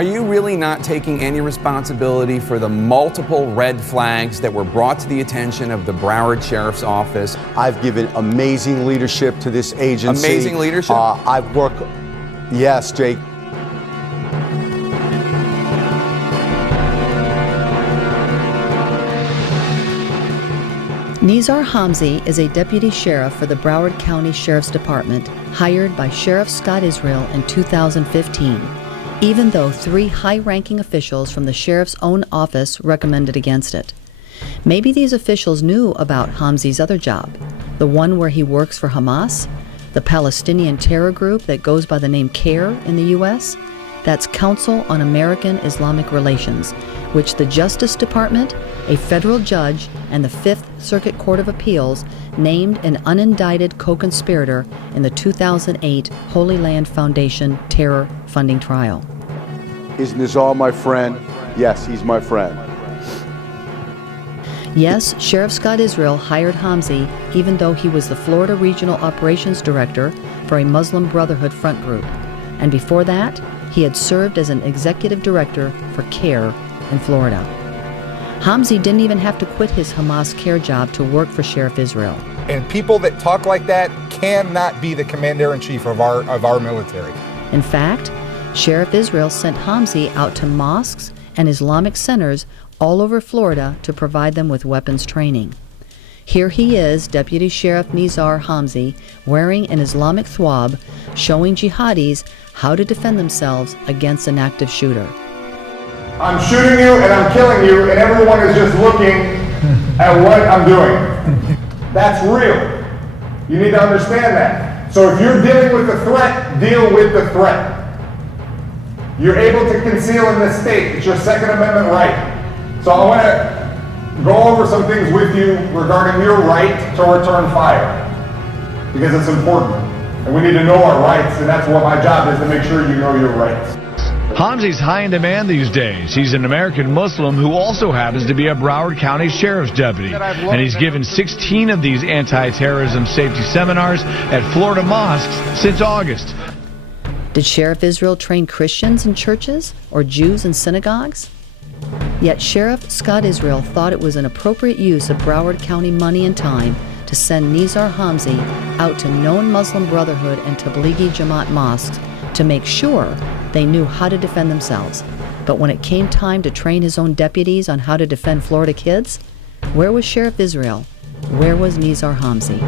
Are you really not taking any responsibility for the multiple red flags that were brought to the attention of the Broward Sheriff's Office? I've given amazing leadership to this agency. Amazing leadership? I've worked, yes, Jake. Nezar Hamze is a deputy sheriff for the Broward County Sheriff's Department, hired by Sheriff Scott Israel in 2015, even though 3 high-ranking officials from the sheriff's own office recommended against it. Maybe these officials knew about Hamze's other job, the one where he works for Hamas, the Palestinian terror group that goes by the name CAIR in the U.S. That's Council on American Islamic Relations, which the Justice Department, a federal judge, and the Fifth Circuit Court of Appeals named an unindicted co-conspirator in the 2008 Holy Land Foundation terror funding trial. Is Nezar my friend? Yes, he's my friend. Yes, Sheriff Scott Israel hired Hamze even though he was the Florida Regional Operations Director for a Muslim Brotherhood front group. And before that, he had served as an executive director for CAIR in Florida. Hamze didn't even have to quit his Hamas CAIR job to work for Sheriff Israel. And people that talk like that cannot be the commander-in-chief of our military. In fact, Sheriff Israel sent Hamze out to mosques and Islamic centers all over Florida to provide them with weapons training. Here he is, Deputy Sheriff Nezar Hamze, wearing an Islamic thwab, showing jihadis how to defend themselves against an active shooter. I'm shooting you and I'm killing you, and everyone is just looking at what I'm doing. That's real. You need to understand that. So if you're dealing with the threat, deal with the threat. You're able to conceal in this state. It's your Second Amendment right. So I want to go over some things with you regarding your right to return fire, because it's important. And we need to know our rights, and that's what my job is, to make sure you know your rights. Hamze's high in demand these days. He's an American Muslim who also happens to be a Broward County Sheriff's deputy. And he's given 16 of these anti-terrorism safety seminars at Florida mosques since August. Did Sheriff Israel train Christians in churches or Jews in synagogues? Yet Sheriff Scott Israel thought it was an appropriate use of Broward County money and time to send Nezar Hamze out to known Muslim Brotherhood and Tablighi Jamaat mosques to make sure they knew how to defend themselves. But when it came time to train his own deputies on how to defend Florida kids, where was Sheriff Israel? Where was Nezar Hamze?